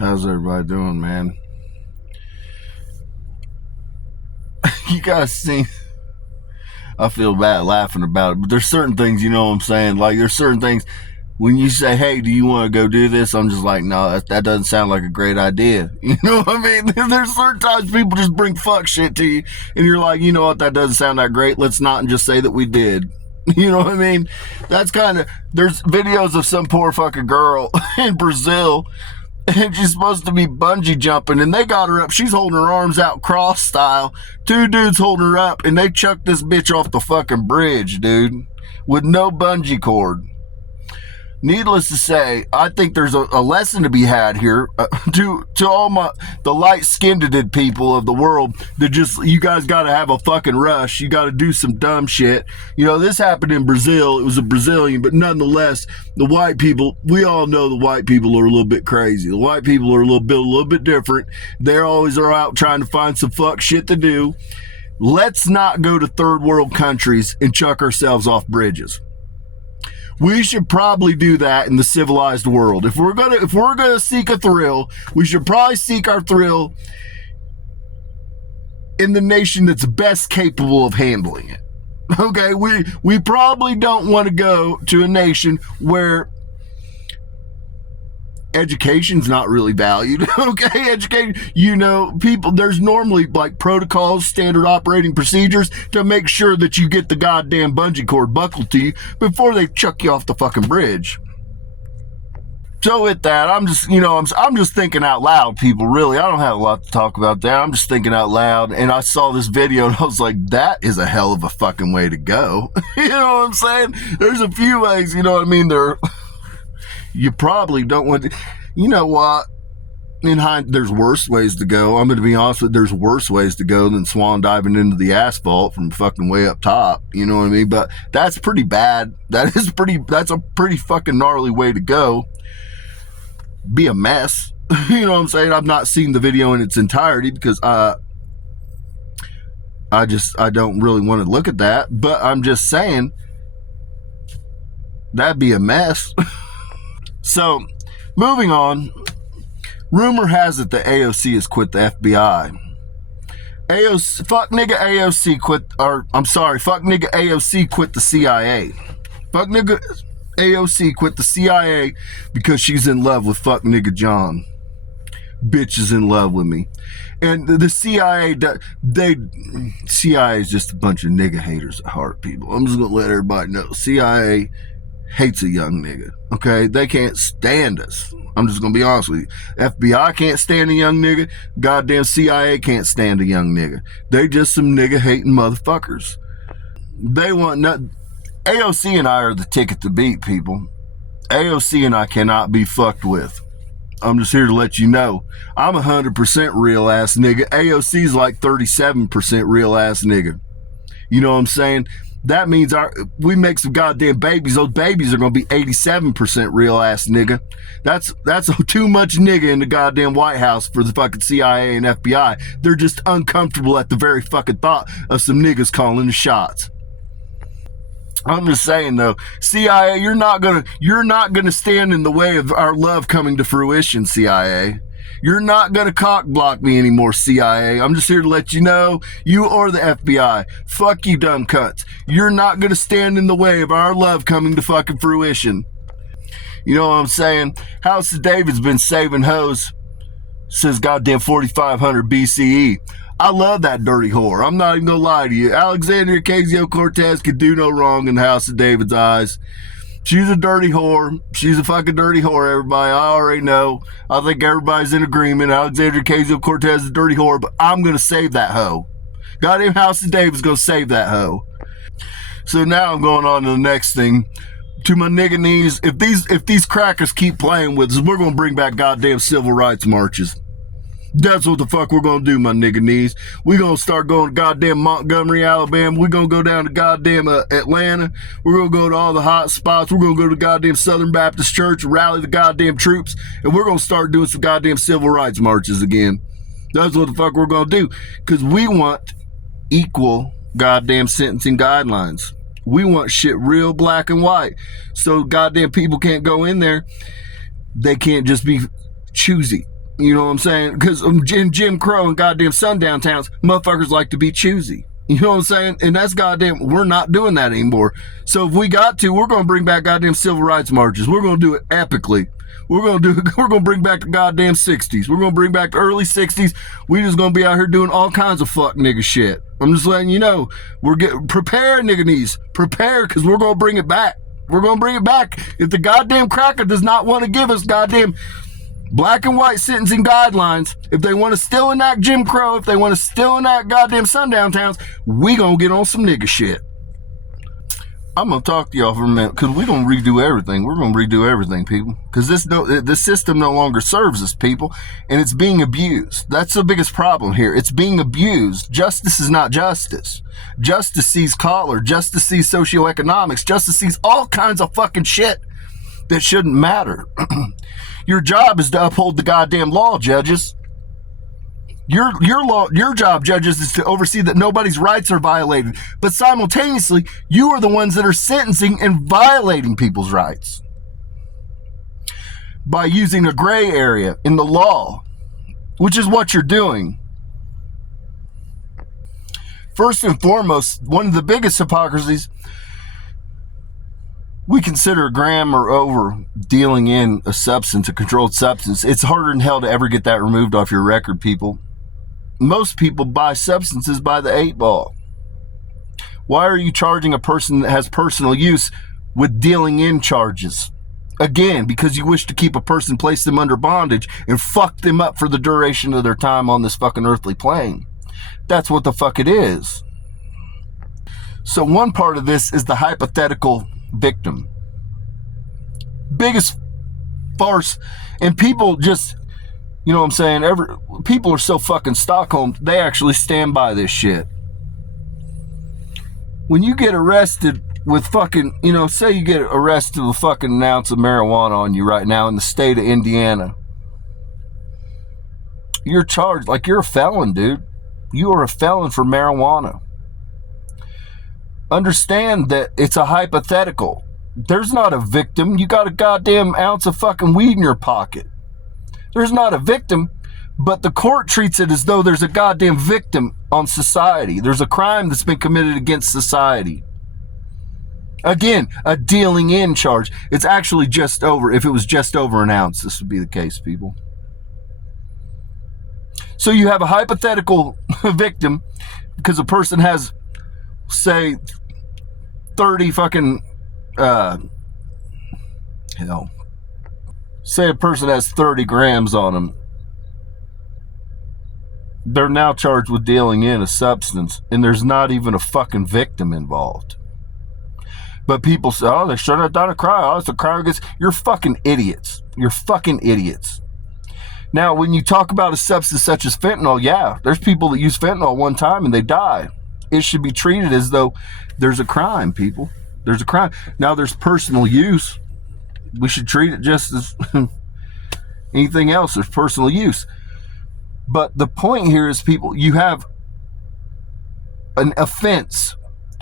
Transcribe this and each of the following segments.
How's everybody doing, man? You guys see, I feel bad laughing about it, but there's certain things, you know what I'm saying? Like, there's certain things, when you say, hey, do you want to go do this? I'm just like, no, that doesn't sound like a great idea. You know what I mean? There's certain times people just bring fuck shit to you, and you're like, you know what, that doesn't sound that great. Let's not just say that we did. You know what I mean? That's kind of, there's videos of some poor fucking girl in Brazil, and she's supposed to be bungee jumping, and they got her up. She's holding her arms out cross style. Two dudes holding her up, and they chucked this bitch off the fucking bridge, dude, with no bungee cord. Needless to say, I think there's a lesson to be had here to all the light-skinned people of the world that just, you guys got to have a fucking rush. You got to do some dumb shit. You know, this happened in Brazil. It was a Brazilian, but nonetheless, the white people, we all know the white people are a little bit crazy. The white people are a little bit different. They always are out trying to find some fuck shit to do. Let's not go to third world countries and chuck ourselves off bridges. We should probably do that in the civilized world. If we're gonna seek a thrill, we should probably seek our thrill in the nation that's best capable of handling it. Okay, we probably don't want to go to a nation where education's not really valued. Okay, education, you know, people, there's normally like protocols, standard operating procedures to make sure that you get the goddamn bungee cord buckled to you before they chuck you off the fucking bridge. So with that, I'm just, you know, I'm just thinking out loud, people, really. I don't have a lot to talk about that. I'm just thinking out loud, and I saw this video and I was like, that is a hell of a fucking way to go. You know what I'm saying? There's a few ways, you know what I mean? You probably don't want to, you know what, there's worse ways to go. I'm going to be honest with you, there's worse ways to go than swan diving into the asphalt from fucking way up top, you know what I mean? But that's pretty bad. That's a pretty fucking gnarly way to go. Be a mess. You know what I'm saying? I've not seen the video in its entirety because I don't really want to look at that, but I'm just saying that'd be a mess. So, moving on, rumor has it that AOC has quit the FBI. Fuck nigga AOC quit the CIA. Fuck nigga AOC quit the CIA because she's in love with fuck nigga John. Bitch is in love with me. And the CIA, CIA is just a bunch of nigga haters at heart, people. I'm just going to let everybody know. CIA hates a young nigga, okay? They can't stand us. I'm just gonna be honest with you. FBI can't stand a young nigga. Goddamn CIA can't stand a young nigga. They just some nigga hating motherfuckers. They want nothing. AOC and I are the ticket to beat, people. AOC and I cannot be fucked with. I'm just here to let you know. I'm 100% real ass nigga. AOC's like 37% real ass nigga. You know what I'm saying? That means we make some goddamn babies. Those babies are going to be 87% real ass nigga. That's too much nigga in the goddamn White House for the fucking CIA and FBI. They're just uncomfortable at the very fucking thought of some niggas calling the shots. I'm just saying though, CIA, you're not gonna stand in the way of our love coming to fruition, CIA. You're not going to cock block me anymore, CIA. I'm just here to let you know, you or the FBI. Fuck you, dumb cunts. You're not going to stand in the way of our love coming to fucking fruition. You know what I'm saying? House of David's been saving hoes since goddamn 4500 BCE. I love that dirty whore. I'm not even going to lie to you. Alexandria Ocasio-Cortez could do no wrong in the House of David's eyes. She's a dirty whore. She's a fucking dirty whore, everybody. I already know. I think everybody's in agreement. Alexandria Ocasio-Cortez is a dirty whore, but I'm going to save that hoe. Goddamn House of David's going to save that hoe. So now I'm going on to the next thing. To my nigga knees, if these crackers keep playing with us, we're going to bring back goddamn civil rights marches. That's what the fuck we're gonna do, my nigga knees. We're gonna start going to goddamn Montgomery, Alabama. We're gonna go down to goddamn Atlanta. We're gonna go to all the hot spots. We're gonna go to goddamn Southern Baptist Church, rally the goddamn troops, and we're gonna start doing some goddamn civil rights marches again. That's what the fuck we're gonna do. Because we want equal goddamn sentencing guidelines. We want shit real black and white. So goddamn people can't go in there. They can't just be choosy. You know what I'm saying? Because in Jim Crow and goddamn sundown towns, motherfuckers like to be choosy. You know what I'm saying? And that's goddamn, we're not doing that anymore. So if we got to, we're going to bring back goddamn civil rights marches. We're going to do it epically. We're going to bring back the goddamn 60s. We're going to bring back the early 60s. We just going to be out here doing all kinds of fuck nigga shit. I'm just letting you know. Prepare, nigga knees. Prepare, because we're going to bring it back. We're going to bring it back. If the goddamn cracker does not want to give us goddamn black and white sentencing guidelines, if they want to still enact Jim Crow, if they want to still enact goddamn sundown towns, we gonna get on some nigga shit. I'm gonna talk to y'all for a minute, because we gonna redo everything. We're gonna redo everything, people, because this system no longer serves us, people, and it's being abused. That's the biggest problem here. It's being abused. Justice is not justice. Justice sees color. Justice sees socioeconomics. Justice sees all kinds of fucking shit that shouldn't matter. Your job is to uphold the goddamn law, judges. Your job, judges, is to oversee that nobody's rights are violated. But simultaneously, you are the ones that are sentencing and violating people's rights by using a gray area in the law, which is what you're doing. First and foremost, one of the biggest hypocrisies, we consider a gram or over dealing in a substance, a controlled substance. It's harder than hell to ever get that removed off your record, people. Most people buy substances by the 8 ball. Why are you charging a person that has personal use with dealing in charges? Again, because you wish to keep a person, place them under bondage, and fuck them up for the duration of their time on this fucking earthly plane. That's what the fuck it is. So one part of this is the hypothetical victim. Biggest farce. And people just, you know what I'm saying, people are so fucking Stockholm, they actually stand by this shit. When you get arrested with fucking, say you get arrested with fucking an ounce of marijuana on you right now in the state of Indiana, you're charged like you're a felon, dude. You are a felon for marijuana. Understand that it's a hypothetical. There's not a victim. You got a goddamn ounce of fucking weed in your pocket. There's not a victim, but the court treats it as though there's a goddamn victim on society. There's a crime that's been committed against society. Again, a dealing in charge. It's actually just over. If it was just over an ounce, this would be the case, people. So you have a hypothetical victim because a person has, say, 30 fucking, say a person has 30 grams on them. They're now charged with dealing in a substance, and there's not even a fucking victim involved. But people say, oh, they shouldn't have done a crime. Oh, it's a crime against... You're fucking idiots. You're fucking idiots. Now, when you talk about a substance such as fentanyl, yeah, there's people that use fentanyl one time and they die. It should be treated as though there's a crime, people. There's a crime. Now, there's personal use. We should treat it just as anything else. There's personal use. But the point here is, people, you have an offense.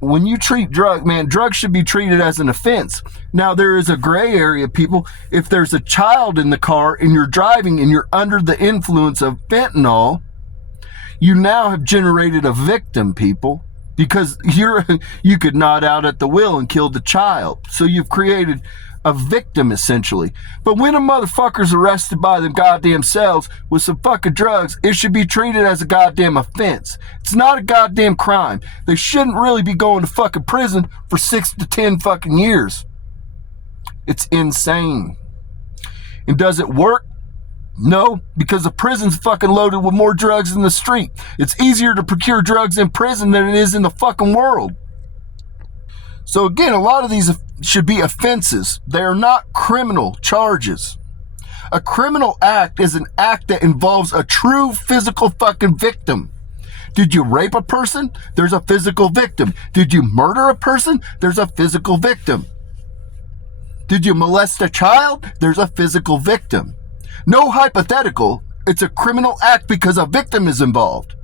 When you treat drugs should be treated as an offense. Now, there is a gray area, people. If there's a child in the car and you're driving and you're under the influence of fentanyl, you now have generated a victim, people, because you could nod out at the wheel and kill the child. So you've created a victim, essentially. But when a motherfucker's arrested by them goddamn selves with some fucking drugs, it should be treated as a goddamn offense. It's not a goddamn crime. They shouldn't really be going to fucking prison for 6 to 10 fucking years. It's insane. And does it work? No, because the prison's fucking loaded with more drugs than the street. It's easier to procure drugs in prison than it is in the fucking world. So again, a lot of these should be offenses. They are not criminal charges. A criminal act is an act that involves a true physical fucking victim. Did you rape a person? There's a physical victim. Did you murder a person? There's a physical victim. Did you molest a child? There's a physical victim. No hypothetical. It's a criminal act because a victim is involved.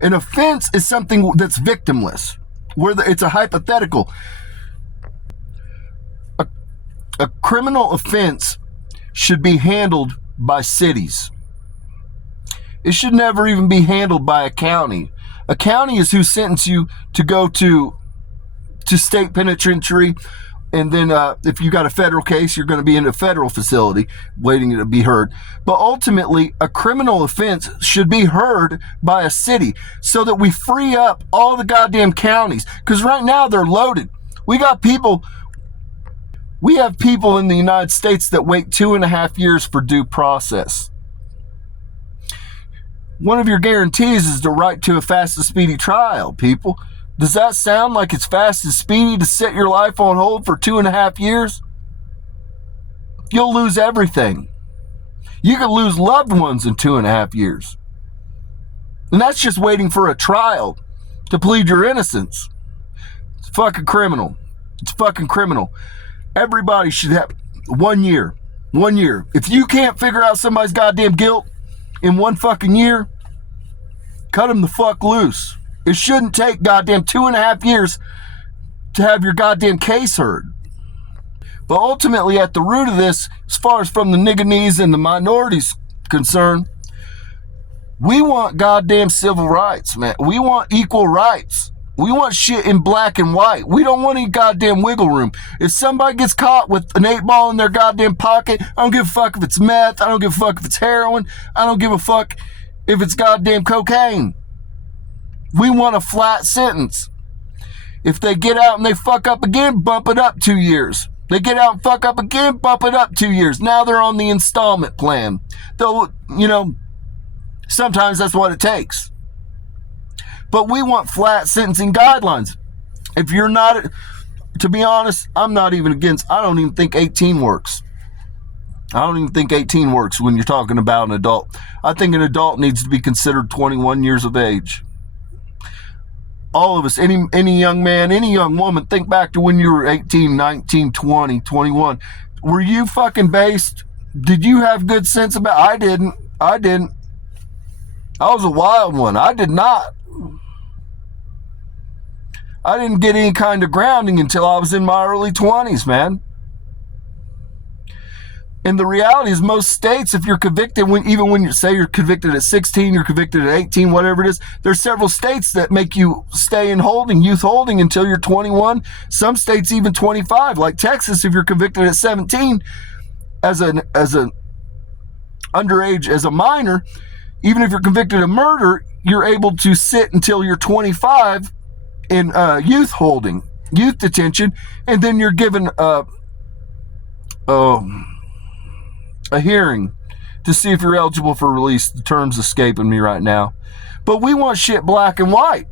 An offense is something that's victimless, where it's a hypothetical. A criminal offense should be handled by cities. It should never even be handled by a county. A county is who sentenced you to go to state penitentiary, and then if you got a federal case, you're going to be in a federal facility waiting to be heard. But ultimately, a criminal offense should be heard by a city so that we free up all the goddamn counties. Because right now they're loaded. We have people in the United States that wait 2.5 years for due process. One of your guarantees is the right to a fast and speedy trial, people. Does that sound like it's fast and speedy to set your life on hold for 2.5 years? You'll lose everything. You could lose loved ones in 2.5 years. And that's just waiting for a trial to plead your innocence. It's fucking criminal. It's fucking criminal. Everybody should have 1 year. 1 year. If you can't figure out somebody's goddamn guilt in 1 fucking year, cut them the fuck loose. It shouldn't take goddamn 2.5 years to have your goddamn case heard. But ultimately, at the root of this, as far as from the nigganese and the minorities concerned, we want goddamn civil rights, man. We want equal rights. We want shit in black and white. We don't want any goddamn wiggle room. If somebody gets caught with an 8-ball in their goddamn pocket, I don't give a fuck if it's meth. I don't give a fuck if it's heroin. I don't give a fuck if it's goddamn cocaine. We want a flat sentence. If they get out and they fuck up again, bump it up 2 years. They get out and fuck up again, bump it up 2 years. Now they're on the installment plan. Though, sometimes that's what it takes. But we want flat sentencing guidelines. If you're not, to be honest, I don't even think 18 works. I don't even think 18 works when you're talking about an adult. I think an adult needs to be considered 21 years of age. All of us, any young man, any young woman, think back to when you were 18, 19, 20, 21. Were you fucking based? Did you have good sense about it? I didn't. I was a wild one. I did not. I didn't get any kind of grounding until I was in my early 20s, man. And the reality is most states, if you're convicted, even when you say you're convicted at 16, you're convicted at 18, whatever it is, there's several states that make you stay in youth holding until you're 21. Some states even 25. Like Texas, if you're convicted at 17 as an underage, as a minor, even if you're convicted of murder, you're able to sit until you're 25 in youth holding, youth detention, and then you're given a hearing to see if you're eligible for release. The term's escaping me right now. But we want shit black and white.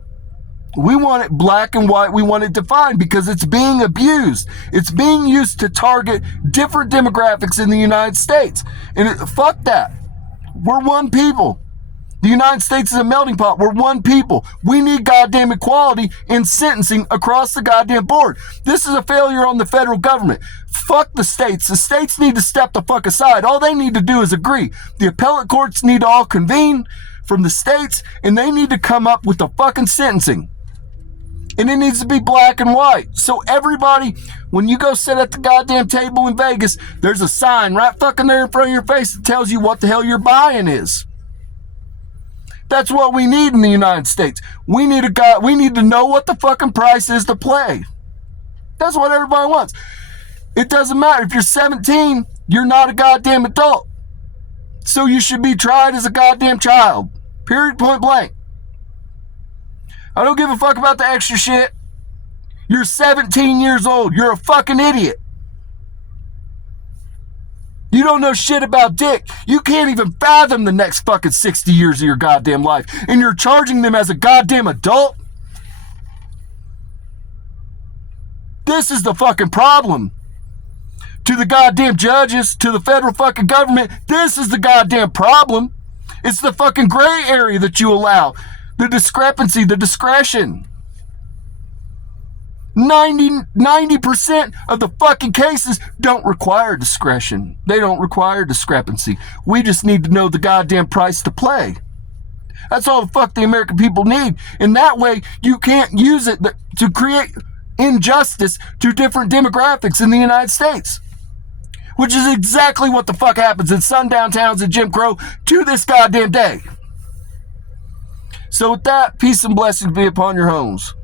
We want it black and white. We want it defined because it's being abused. It's being used to target different demographics in the United States. And fuck that. We're one people. The United States is a melting pot. We're one people. We need goddamn equality in sentencing across the goddamn board. This is a failure on the federal government. Fuck the states. The states need to step the fuck aside. All they need to do is agree. The appellate courts need to all convene from the states, and they need to come up with the fucking sentencing. And it needs to be black and white. So everybody, when you go sit at the goddamn table in Vegas, there's a sign right fucking there in front of your face that tells you what the hell you're buying is. That's what we need in the United States. We need to know what the fucking price is to play. That's what everybody wants. It doesn't matter. If you're 17, you're not a goddamn adult. So you should be tried as a goddamn child. Period, point blank. I don't give a fuck about the extra shit. You're 17 years old. You're a fucking idiot. You don't know shit about dick. You can't even fathom the next fucking 60 years of your goddamn life. And you're charging them as a goddamn adult? This is the fucking problem. To the goddamn judges, to the federal fucking government, this is the goddamn problem. It's the fucking gray area that you allow. The discrepancy, the discretion. 90% of the fucking cases don't require discretion. They don't require discrepancy. We just need to know the goddamn price to play. That's all the fuck the American people need. And that way, you can't use it to create injustice to different demographics in the United States. Which is exactly what the fuck happens in sundown towns and Jim Crow to this goddamn day. So with that, peace and blessings be upon your homes.